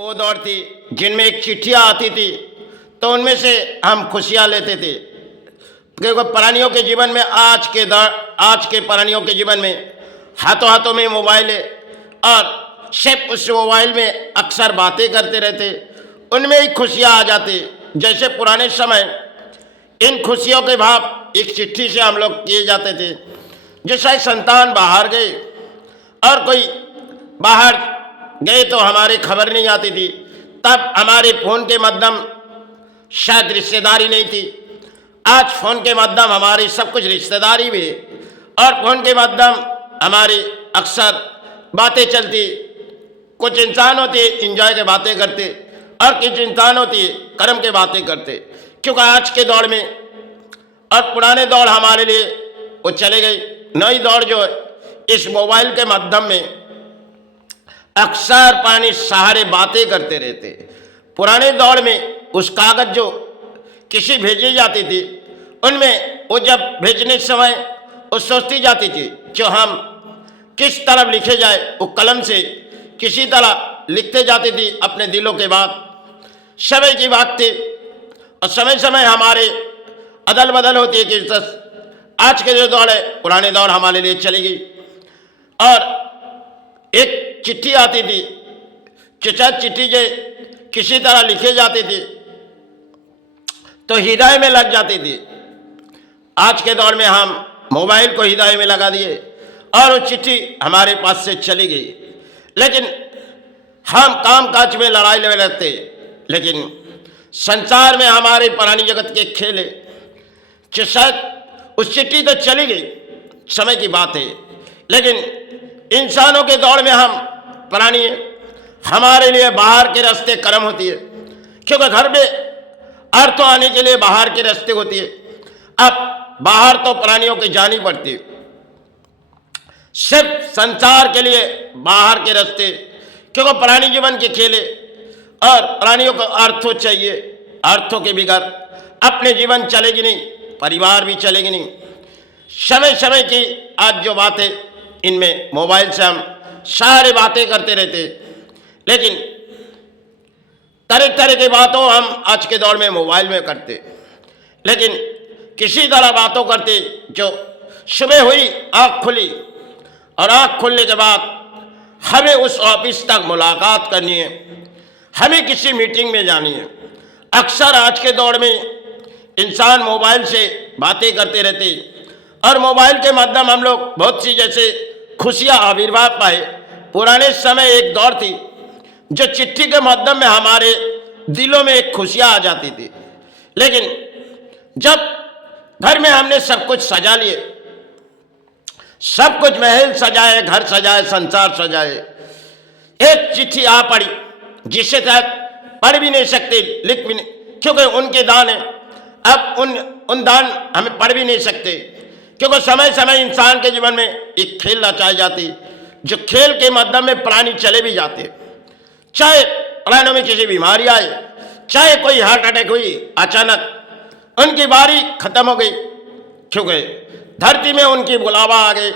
वो दौर थी जिनमें एक चिट्ठियाँ आती थी, तो उनमें से हम खुशियाँ लेते थे। क्योंकि प्राणियों के जीवन में आज के प्राणियों के जीवन में हाथों हाथों में मोबाइल है और सिर्फ उस मोबाइल में अक्सर बातें करते रहते, उनमें ही खुशियाँ आ जाती। जैसे पुराने समय इन खुशियों के भाव एक चिट्ठी से हम लोग किए जाते थे। जैसे संतान बाहर गए और कोई बाहर गए तो हमारी खबर नहीं आती थी, तब हमारे फ़ोन के माध्यम शायद रिश्तेदारी नहीं थी। आज फ़ोन के माध्यम हमारी सब कुछ रिश्तेदारी भी है और फ़ोन के माध्यम हमारी अक्सर बातें चलती। कुछ इंसान होते इंजॉय के बातें करते और कुछ इंसान होती कर्म के बातें करते। क्योंकि आज के दौर में और पुराने दौर हमारे लिए वो चले गए, नई दौर जो है इस मोबाइल के माध्यम में अक्सर पानी सहारे बातें करते रहते। पुराने दौर में उस कागज़ जो किसी भेजी जाती थी, उनमें वो जब भेजने समय वो सोचती जाती थी जो हम किस तरफ लिखे जाए, वो कलम से किसी तरह लिखते जाती थी अपने दिलों के बात। समय की बात थी और समय समय हमारे अदल बदल होती है कि आज के जो दौर है पुराने दौर हमारे लिए चली गई। और एक चिट्ठी आती थी, चिट्ठी जो किसी तरह लिखी जाती थी तो हृदय में लग जाती थी। आज के दौर में हम मोबाइल को हृदय में लगा दिए और वो चिट्ठी हमारे पास से चली गई। लेकिन हम काम काज में लड़ाई लगे रहते, लेकिन संसार में हमारे पुरानी जगत के खेल है कि शायद उस चिट्ठी तो चली गई, समय की बात है, लेकिन इंसानों के दौर में हम पुरानी हमारे लिए बाहर के रास्ते कर्म होती है। क्योंकि घर में अर्थ आने के लिए बाहर के रास्ते होती है। अब बाहर तो प्राणियों की जानी पड़ती है, सिर्फ संसार के लिए बाहर के रास्ते। क्योंकि प्राणी जीवन के खेले और प्राणियों को अर्थों चाहिए, अर्थों के बिगैर अपने जीवन चलेगी नहीं, परिवार भी चलेगी नहीं। समय समय की आज जो बातें इनमें मोबाइल से हम सारी बातें करते रहते, लेकिन तरह तरह की बातों हम आज के दौर में मोबाइल में करते। लेकिन किसी तरह बातों करते जो सुबह हुई आँख खुली और आँख खुलने के बाद हमें उस ऑफिस तक मुलाकात करनी है, हमें किसी मीटिंग में जानी है। अक्सर आज के दौर में इंसान मोबाइल से बातें करते रहते और मोबाइल के माध्यम हम लोग बहुत सी जैसे खुशियाँ आविर्भाव पाए। पुराने समय एक दौर थी जो चिट्ठी के माध्यम में हमारे दिलों में एक खुशियाँ आ जाती थी। लेकिन जब घर में हमने सब कुछ सजा लिए, सब कुछ महल सजाए, घर सजाए, संसार सजाए, एक चिट्ठी आ पड़ी जिसे शायद पढ़ भी नहीं सकते, लिख भी नहीं, क्योंकि उनके दान है। अब उन दान हमें पढ़ भी नहीं सकते, क्योंकि समय समय इंसान के जीवन में एक खेल रचाई जाती, जो खेल के माध्यम में प्राणी चले भी जाते। चाहे प्राणियों में किसी बीमारी आए, चाहे कोई हार्ट अटैक हुई, अचानक उनकी बारी खत्म हो गई, क्योंकि धरती में उनकी बुलावा आ गई,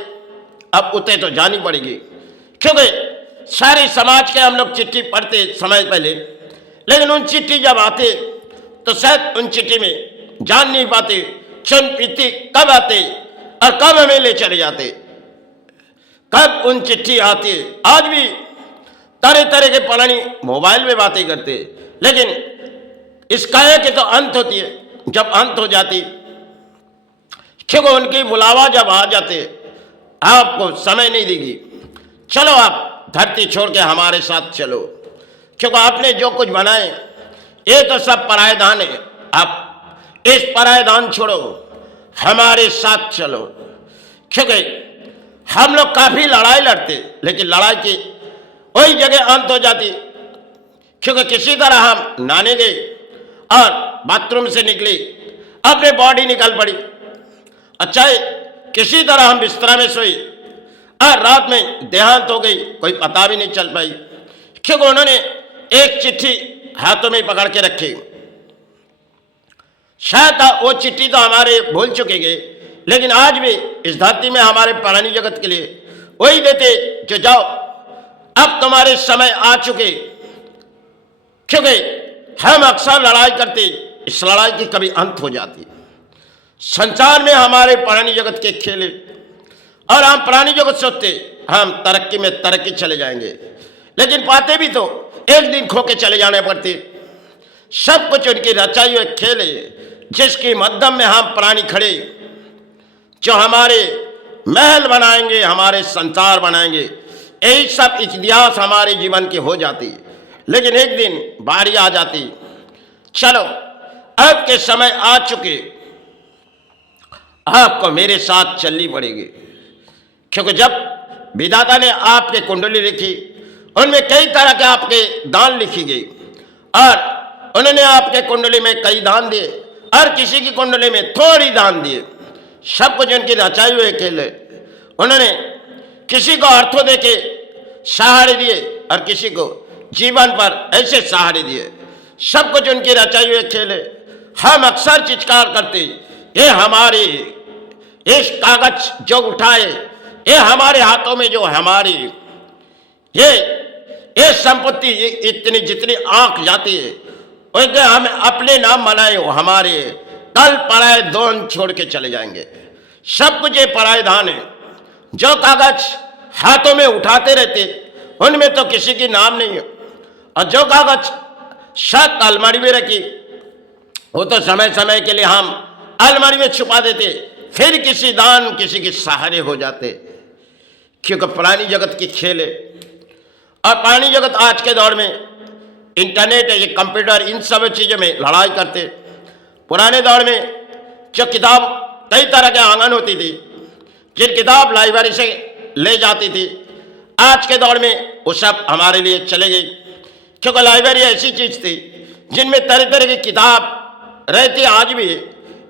अब उतरे तो जानी पड़ेगी। क्योंकि सारे समाज के हम लोग चिट्ठी पढ़ते समय पहले, लेकिन उन चिट्ठी जब आते तो शायद उन चिट्ठी में जान नहीं पाते क्षण पीती कब आते और कब हमें ले चले जाते, कब उन चिट्ठी आती। आज भी तरह तरह के प्राणी मोबाइल में बातें करते, लेकिन इस काया के तो अंत होती है। जब अंत हो जाती, क्योंकि उनकी बुलावा जब आ जाते, आपको समय नहीं देगी, चलो आप धरती छोड़ के हमारे साथ चलो, क्योंकि आपने जो कुछ बनाए ये तो सब परायदान है। आप इस परायदान छोड़ो, हमारे साथ चलो। क्योंकि हम लोग काफ़ी लड़ाई लड़ते, लेकिन लड़ाई की वही जगह अंत हो जाती, क्योंकि किसी तरह हम नहाने गए और बाथरूम से निकली, अपने बॉडी निकल पड़ी, अच्छा किसी तरह हम बिस्तरा में सोई और रात में देहांत हो गई, कोई पता भी नहीं चल पाई, क्योंकि उन्होंने एक चिट्ठी हाथों में पकड़ के रखी। शायद वो चिट्ठी तो हमारे भूल चुके गए, लेकिन आज भी इस धरती में हमारे प्राणी जगत के लिए वही देते जो जाओ अब तुम्हारे समय आ चुके, क्योंकि हम अक्सर लड़ाई करते, इस लड़ाई की कभी अंत हो जाती। संसार में हमारे प्राणी जगत के खेले और हम प्राणी जगत सोचते हम तरक्की में तरक्की चले जाएंगे, लेकिन पाते भी तो एक दिन खो के चले जाने पड़ते। सब कुछ उनकी रचाई हुए खेल है, जिसके मध्यम में हम प्राणी खड़े जो हमारे महल बनाएंगे, हमारे संसार बनाएंगे, यही सब इतिहास हमारे जीवन की हो जाती। लेकिन एक दिन बारी आ जाती, चलो अब के समय आ चुके, आपको मेरे साथ चलनी पड़ेगी। क्योंकि जब विधाता ने आपके कुंडली लिखी, उनमें कई तरह के आपके दान लिखी गई और उन्होंने आपके कुंडली में कई दान दिए और किसी की कुंडली में थोड़ी दान दिए। सब कुछ उनकी रचाई हुए खेल है। उन्होंने किसी को अर्थों देके सहारे दिए और किसी को जीवन पर ऐसे सहारे दिए। सब कुछ उनकी रचाई हुए खेल है। हम अक्सर चित्कार करते, ये हमारे इस कागज जो उठाए, ये हमारे हाथों में जो हमारी ये संपत्ति इतनी जितनी आंख जाती है, उससे हम अपने नाम बनाए हो, हमारे कल पराए धन छोड़ के चले जाएंगे। सब कुछ ये पराए धान है। जो कागज हाथों में उठाते रहते, उनमें तो किसी की नाम नहीं है, और जो कागज शक अलमारी में रखी, वो तो समय समय के लिए हम अलमारी में छुपा देते, फिर किसी दान किसी के सहारे हो जाते। क्योंकि प्राणी जगत की खेल है। और प्राणी जगत आज के दौर में इंटरनेट है, ये कंप्यूटर, इन सब चीज़ों में लड़ाई करते। पुराने दौर में जो किताब कई तरह के आंगन होती थी, जिन किताब लाइब्रेरी से ले जाती थी, आज के दौर में वो सब हमारे लिए चले गई। क्योंकि लाइब्रेरी ऐसी चीज़ थी जिनमें तरह तरह की किताब रहती आज भी है,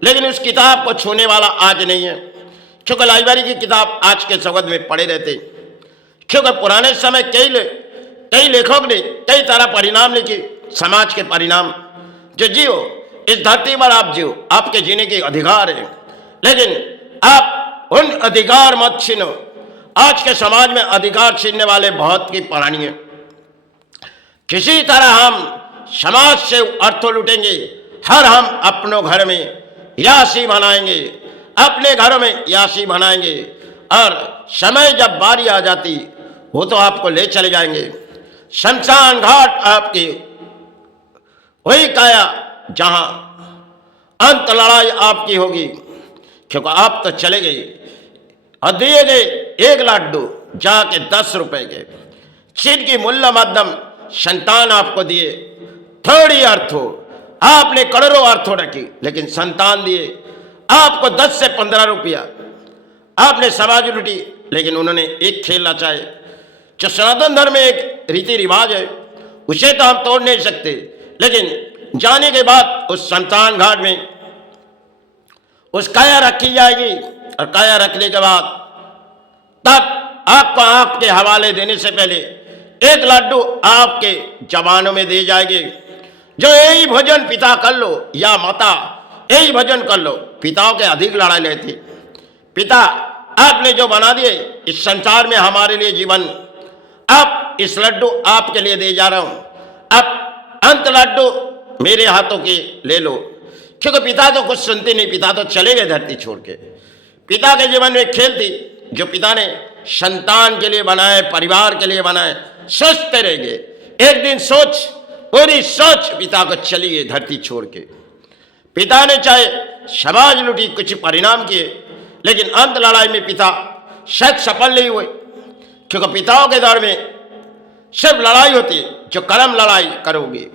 लेकिन उस किताब को छूने वाला आज नहीं है। क्योंकि लाइब्रेरी की किताब आज के जगत में पड़े रहते। क्योंकि पुराने समय कई लेखक ने कई तरह परिणाम लिखे, समाज के परिणाम। जो जियो इस धरती पर आप जियो, आपके जीने के अधिकार है, लेकिन आप उन अधिकार मत छीनो। आज के समाज में अधिकार छीनने वाले बहुत की प्राणी हैं। किसी तरह हम समाज से अर्थ लूटेंगे, हर हम अपनों घर में यासी बनाएंगे, अपने घरों में यासी बनाएंगे, और समय जब बारी आ जाती वो तो आपको ले चले जाएंगे। शमशान घाट आपकी वही काया जहां अंत लड़ाई आपकी होगी। क्योंकि आप तो चले गए और दिए गए एक लड्डू जाके 10 रुपए के, चीन की मूल्य मध्यम संतान आपको दिए, थोड़ी अर्थ हो, आपने करोड़ों अर्थों रखी, लेकिन संतान दिए आपको 10 से 15 रुपया। आपने समाज लूटी, लेकिन उन्होंने एक खेल रचाए। जो सनातन धर्म में एक रीति रिवाज है, उसे तो हम तोड़ नहीं सकते, लेकिन जाने के बाद उस शमशान घाट में उस काया रखी जाएगी, और काया रखने के बाद तब आपको आपके हवाले देने से पहले एक लड्डू आपके जवानों में दे जाएगी। जो यही भोजन पिता कर लो या माता यही भोजन कर लो। पिताओं के अधिक लड़ाई लेती। पिता आपने जो बना दिए इस संसार में हमारे लिए जीवन, अब इस लड्डू आपके लिए दे जा रहा हूं, अब अंत लड्डू मेरे हाथों के ले लो। क्योंकि पिता तो कुछ सुनते नहीं, पिता तो चले गए धरती छोड़ के। पिता के जीवन में खेल थी जो पिता ने संतान के लिए बनाए, परिवार के लिए बनाए। सोचते रह गए, एक दिन सोच, पूरी सोच पिता को चली गई धरती छोड़ के। पिता ने चाहे समाज लूटी, कुछ परिणाम किए, लेकिन अंत लड़ाई में पिता शायद सफल नहीं हुए। क्योंकि पिताओं के दौर में सिर्फ लड़ाई होती जो कर्म लड़ाई करोगे,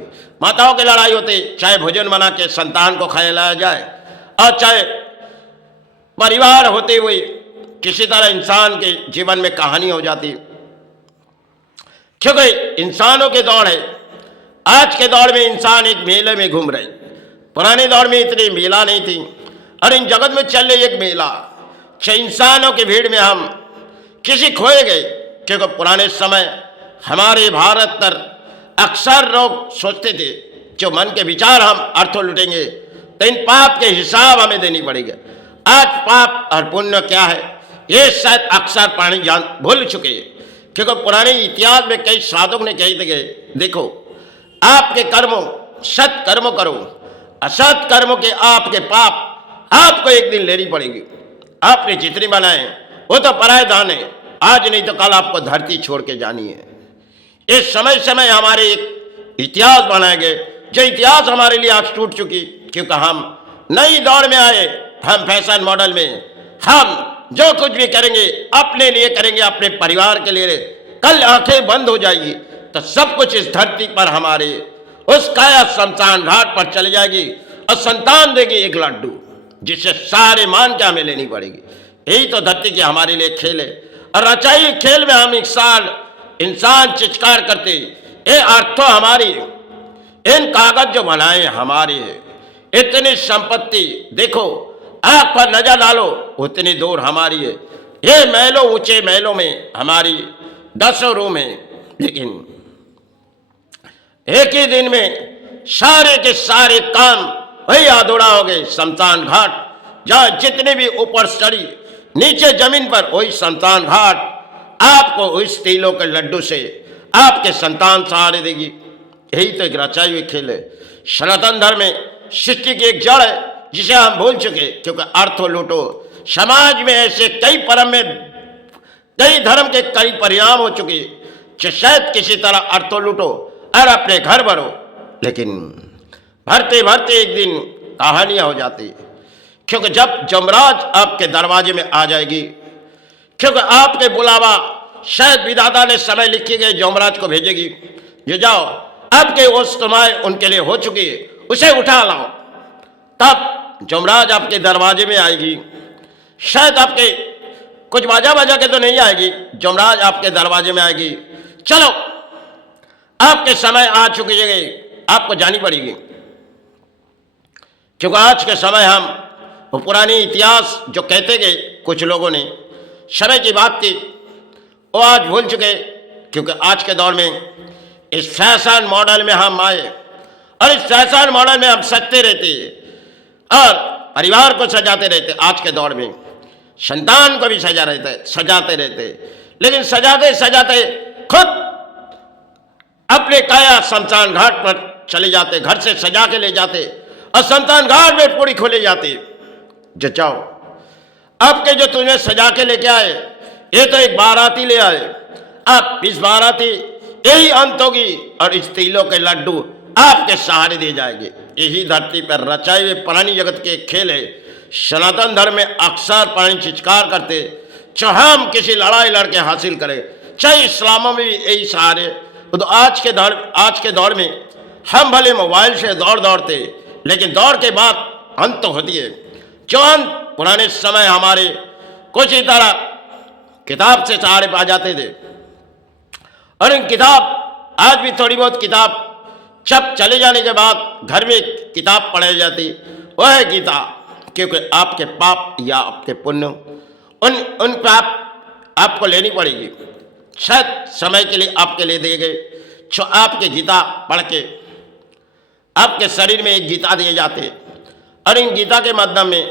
माताओं की लड़ाई होती चाहे भोजन बना के संतान को खिलाया जाए, और चाहे परिवार होते हुए किसी तरह इंसान के जीवन में कहानी हो जाती। क्योंकि इंसानों के दौड़ है। आज के दौर में इंसान एक मेले में घूम रहे। पुराने दौर में इतनी मेला नहीं थी, और इन जगत में चल रही एक मेला। इंसानों की भीड़ में हम किसी खोए गए। क्योंकि पुराने समय हमारे भारत पर अक्सर लोग सोचते थे जो मन के विचार हम अर्थों लुटेंगे तो इन पाप के हिसाब हमें देनी पड़ेगी। आज पाप और पुण्य क्या है ये शायद अक्सर प्राणी जान भूल चुके हैं। क्योंकि पुराने इतिहास में कई साधक ने कही थे, देखो आपके कर्मों, सत कर्म करो, असत कर्मों के आपके पाप आपको एक दिन लेनी पड़ेगी। आपने जितनी बनाए वो तो पराये दान है, आज नहीं तो कल आपको धरती छोड़ के जानी है। इस समय समय हमारे एक इतिहास बनाए गए, जो इतिहास हमारे लिए आज टूट चुकी, क्योंकि हम नई दौर में आए, हम फैशन मॉडल में, हम जो कुछ भी करेंगे अपने लिए करेंगे, अपने परिवार के लिए। कल आंखें बंद हो जाएगी तो सब कुछ इस धरती पर हमारे उस काया शमशान घाट पर चली जाएगी और संतान देगी एक लड्डू, जिसे सारे मान के हमें लेनी पड़ेगी। यही तो धरती की हमारे लिए खेल है। और रचाई खेल में हम इंसान चित्कार करते, ये अर्थों हमारी, इन कागज जो बनाए हमारे, इतनी संपत्ति देखो, आंख पर नजर डालो उतनी दूर हमारी है। ये महलों, ऊंचे महलों में हमारी 10 रूम है, लेकिन एक ही दिन में सारे के सारे काम वही अधूरा हो गए। शमशान घाट, जहां जितने भी ऊपर चढ़ी, नीचे जमीन पर वही शमशान घाट, आपको उस तिलों के लड्डू से आपके संतान सहारे देगी। यही तो एक रचाई हुई खेल है। सनातन धर्म में सृष्टि की एक जड़ है जिसे हम भूल चुके, क्योंकि अर्थो लूटो। समाज में ऐसे कई परम में कई धर्म के कई परिणाम हो चुके, जो शायद किसी तरह अर्थो लूटो और अपने घर भरो, लेकिन भरते भरते एक दिन कहानियां हो जाती, क्योंकि जब जमराज आपके दरवाजे में आ जाएगी, क्योंकि आपके बुलावा शायद विधाता ने समय लिखी गई जमराज को भेजेगी, जो जाओ आपके उस तुम्हारे उनके लिए हो चुकी है, उसे उठा लाओ। तब जमराज आपके दरवाजे में आएगी, शायद आपके कुछ बाजा बाजा के तो नहीं आएगी, जमराज आपके दरवाजे में आएगी, चलो आपके समय आ चुकी जगह आपको जानी पड़ेगी। क्योंकि आज के समय हम वो पुरानी इतिहास जो कहते गए कुछ लोगों ने, समय की बात थी, वो आज भूल चुके, क्योंकि आज के दौर में इस फैशन मॉडल में हम आए और इस फैशन मॉडल में हम सजते रहते और परिवार को सजाते रहते। आज के दौर में संतान को भी सजाते रहते, लेकिन सजाते सजाते खुद अपने काया शमशान घाट पर चले जाते, घर से सजा के ले जाते और शमशान घाट में पूरी खोले जाते। जो जाओ आपके जो तुम्हें सजा के लेके आए, ये तो एक बाराती ले आए, अब इस बाराती यही अंत होगी और इस तिलों के लड्डू आपके सहारे दे जाएंगे। यही धरती पर रचाए हुए प्राणी जगत के खेल है। सनातन धर्म में अक्सर प्राणी चित्कार करते, चाहे हम किसी लड़ाई लड़के हासिल करें, चाहे इस्लामों में भी यही सहारे। तो आज के दौर में हम भले मोबाइल से दौड़ते, लेकिन दौड़ के बाद अंत तो होती है। जो अंत पुराने समय हमारे कुछ ही तरह किताब से सहारे पा जाते थे, और इन किताब आज भी थोड़ी बहुत किताब जब चले जाने के बाद घर में किताब पढ़ाई जाती, वह है गीता। क्योंकि आपके पाप या आपके पुण्य उन पाप आपको लेनी पड़ेगी। शायद समय के लिए आपके लिए दिए गए, जो आपके गीता पढ़ के आपके शरीर में एक गीता दिए जाते, और इन गीता के माध्यम में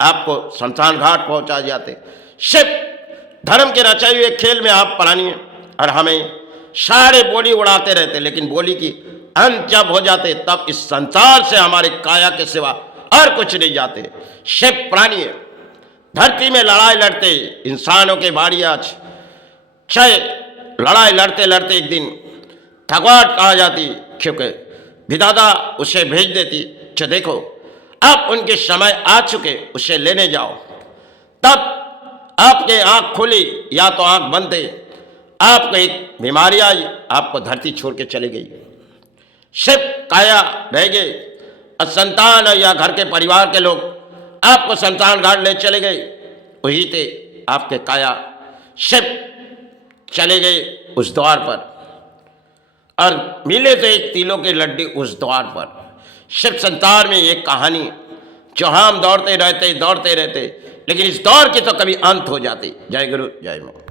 आपको शमशान घाट पहुंचा जाते। सिर्फ धर्म के रचाए हुए खेल में आप प्राणी, और हमें सारे बोली उड़ाते रहते, लेकिन बोली की अंत जब हो जाते तब इस संसार से हमारे काया के सिवा और कुछ नहीं जाते। सिर्फ प्राणी है, धरती में लड़ाई लड़ते इंसानों के बारी आज, चाहे लड़ाई लड़ते लड़ते एक दिन थकावट आ जाती, क्योंकि विधाता उसे भेज देती, जो देखो अब उनके समय आ चुके, उसे लेने जाओ। तब आपके आंख खुली या तो आंख बंद थे, आपको एक बीमारी आई, आपको धरती छोड़ के चली गई, सिर्फ काया रह गए। और संतान या घर के परिवार के लोग आपको शमशान घाट ले चले गए, वही थे आपके काया सिर्फ चले गए उस द्वार पर, और मिले थे एक तिलों के लड्डू उस द्वार पर। सिर्फ संसार में एक कहानी, जो हम दौड़ते रहते, लेकिन इस दौड़ की तो कभी अंत हो जाती। जय गुरु, जय मां।